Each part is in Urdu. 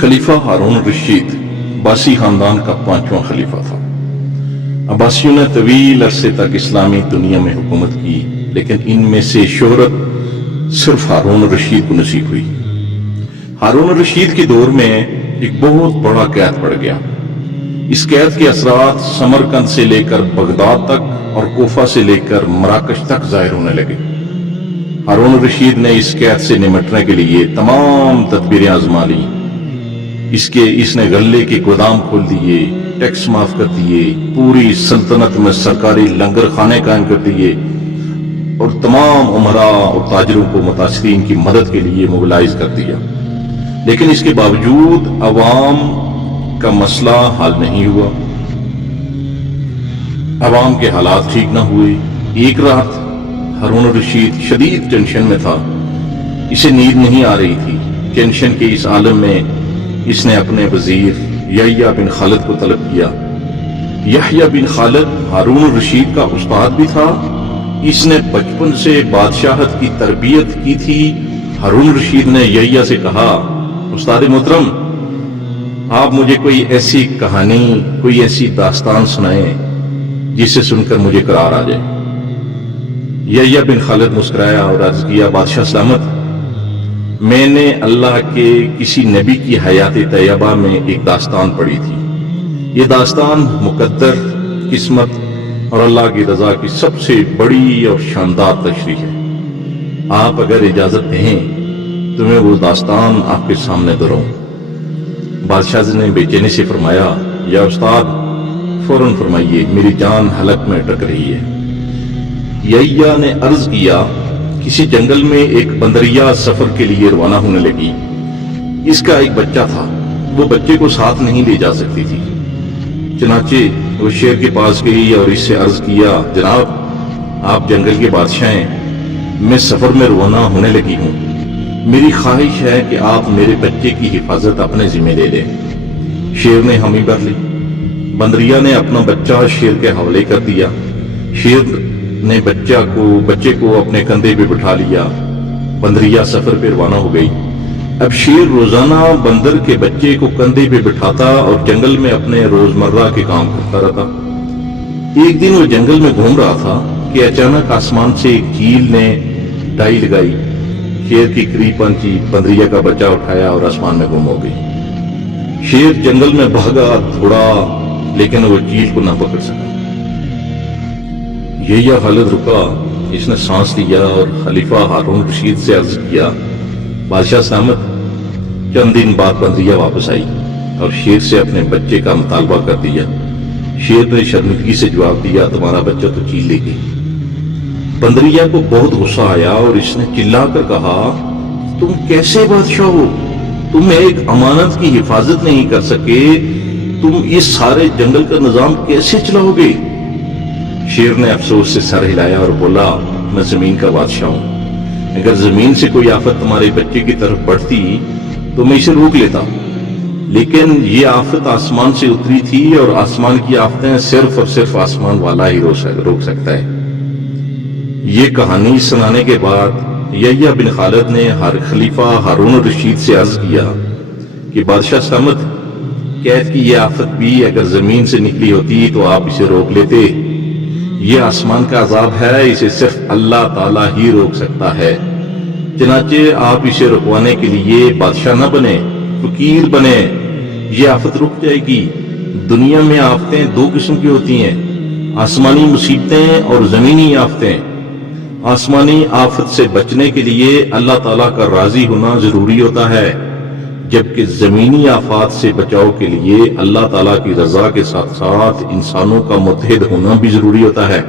خلیفہ ہارون الرشید عباسی خاندان کا 5واں خلیفہ تھا۔ عباسیوں نے طویل عرصے تک اسلامی دنیا میں حکومت کی، لیکن ان میں سے شہرت صرف ہارون الرشید کو نصیب ہوئی۔ ہارون الرشید کے دور میں ایک بہت بڑا قحط پڑ گیا۔ اس قحط کے اثرات سمرقند سے لے کر بغداد تک اور کوفہ سے لے کر مراکش تک ظاہر ہونے لگے۔ ہارون الرشید نے اس قحط سے نمٹنے کے لیے تمام تدبیریں آزما لی۔ اس نے غلے کے گودام کھول دیے، ٹیکس معاف کر دیے، پوری سلطنت میں سرکاری لنگر خانے قائم کر دیے اور تمام امراء اور تاجروں کو متاثرین کی مدد کے لیے موبلائز کر دیا۔ لیکن اس کے باوجود عوام کا مسئلہ حل نہیں ہوا، عوام کے حالات ٹھیک نہ ہوئے۔ ایک رات ہارون الرشید شدید ٹینشن میں تھا، اسے نیند نہیں آ رہی تھی۔ ٹینشن کے اس عالم میں اس نے اپنے وزیر یحییٰ بن خالد کو طلب کیا۔ یحییٰ بن خالد ہارون الرشید کا استاد بھی تھا، اس نے بچپن سے بادشاہت کی تربیت کی تھی۔ ہارون الرشید نے یحییٰ سے کہا، استاد محترم، آپ مجھے کوئی ایسی کہانی، کوئی ایسی داستان سنائیں جسے سن کر مجھے قرار آ جائے۔ یحییٰ بن خالد مسکرایا اور عرض کیا، بادشاہ سلامت، میں نے اللہ کے کسی نبی کی حیات طیبہ میں ایک داستان پڑھی تھی۔ یہ داستان مقدر، قسمت اور اللہ کی رضا کی سب سے بڑی اور شاندار تشریح ہے۔ آپ اگر اجازت دیں تو میں وہ داستان آپ کے سامنے دہراؤں۔ بادشاہ نے بے چینی سے فرمایا، یا استاد فوراً فرمائیے، میری جان حلق میں اٹک رہی ہے۔ یحییٰ نے عرض کیا، کسی جنگل میں ایک بندریا سفر کے لیے روانہ ہونے لگی۔ اس کا ایک بچہ تھا، وہ بچے کو ساتھ نہیں لے جا سکتی تھی۔ چنانچہ وہ شیر کے پاس گئی اور اس سے عرض کیا، جناب آپ جنگل کے بادشاہ ہیں، میں سفر میں روانہ ہونے لگی ہوں، میری خواہش ہے کہ آپ میرے بچے کی حفاظت اپنے ذمہ لے لیں۔ شیر نے حامی بھر لی۔ بندریا نے اپنا بچہ شیر کے حوالے کر دیا۔ شیر نے بچے کو اپنے کندھے پہ بٹھا لیا۔ بندریا سفر پہ روانہ ہو گئی۔ اب شیر روزانہ بندر کے بچے کو کندھے پہ بٹھاتا اور جنگل میں اپنے روزمرہ کے کام کرتا رہتا۔ ایک دن وہ جنگل میں گھوم رہا تھا کہ اچانک آسمان سے ایک چیل نے ڈائی لگائی، شیر کی قریب پہنچی، بندریا کا بچہ اٹھایا اور آسمان میں گم ہو گئی۔ شیر جنگل میں بھاگا دوڑا، لیکن وہ چیل کو نہ پکڑ سکا۔ یحییٰ خالد رکا، اس نے سانس لیا اور خلیفہ ہارون الرشید سے عرض کیا، بادشاہ سلامت۔ چند دن بعد بندریا واپس آئی اور شیر سے اپنے بچے کا مطالبہ کر دیا۔ شیر نے شرمندگی سے جواب دیا، تمہارا بچہ تو چیل لے گئی۔ بندریا کو بہت غصہ آیا اور اس نے چلا کر کہا، تم کیسے بادشاہ ہو؟ تم ایک امانت کی حفاظت نہیں کر سکے، تم اس سارے جنگل کا نظام کیسے چلاؤ گے؟ شیر نے افسوس سے سر ہلایا اور بولا، میں زمین کا بادشاہ ہوں، اگر زمین سے کوئی آفت تمہارے بچے کی طرف بڑھتی تو میں اسے روک لیتا، لیکن یہ آفت آسمان سے اتری تھی اور آسمان کی آفتیں صرف اور صرف آسمان والا ہی روک سکتا ہے۔ یہ کہانی سنانے کے بعد یحییٰ بن خالد نے خلیفہ ہارون الرشید سے عرض کیا کہ بادشاہ سلامت، قحط کی یہ آفت بھی اگر زمین سے نکلی ہوتی تو آپ اسے روک لیتے۔ یہ آسمان کا عذاب ہے، اسے صرف اللہ تعالیٰ ہی روک سکتا ہے، چنانچہ آپ اسے رکوانے کے لیے بادشاہ نہ بنے، فقیر بنے، یہ آفت رک جائے گی۔ دنیا میں آفتیں دو قسم کی ہوتی ہیں، آسمانی مصیبتیں اور زمینی آفتیں۔ آسمانی آفت سے بچنے کے لیے اللہ تعالیٰ کا راضی ہونا ضروری ہوتا ہے، جبکہ زمینی آفات سے بچاؤ کے لیے اللہ تعالیٰ کی رضا کے ساتھ ساتھ انسانوں کا متحد ہونا بھی ضروری ہوتا ہے۔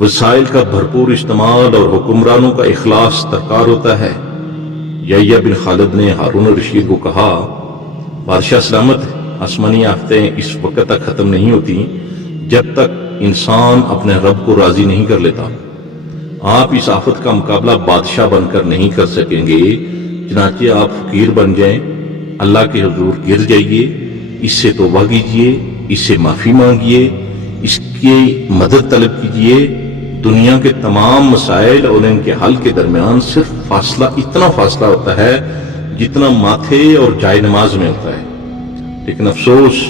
وسائل کا بھرپور استعمال اور حکمرانوں کا اخلاص درکار ہوتا ہے۔ یحییٰ بن خالد نے ہارون الرشید کو کہا، بادشاہ سلامت، آسمانی آفتیں اس وقت تک ختم نہیں ہوتی جب تک انسان اپنے رب کو راضی نہیں کر لیتا۔ آپ اس آفت کا مقابلہ بادشاہ بن کر نہیں کر سکیں گے، چنانچہ آپ فقیر بن جائیں، اللہ کے حضور گر جائیے، اس سے توبہ کیجیے، اس سے معافی مانگیے، اس کی مدد طلب کیجیے۔ دنیا کے تمام مسائل اور ان کے حل کے درمیان صرف اتنا فاصلہ ہوتا ہے جتنا ماتھے اور جائے نماز میں ہوتا ہے. لیکن افسوس،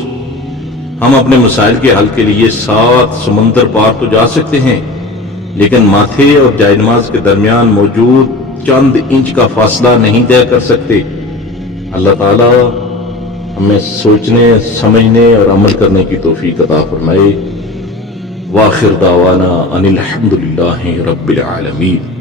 ہم اپنے مسائل کے حل کے لیے 7 سمندر پار تو جا سکتے ہیں، لیکن ماتھے اور جائے نماز کے درمیان موجود چند انچ کا فاصلہ نہیں طے کر سکتے. اللہ تعالی ہمیں سوچنے، سمجھنے اور عمل کرنے کی توفیق عطا فرمائے. وآخر دعوانا ان الحمد للہ رب العالمین.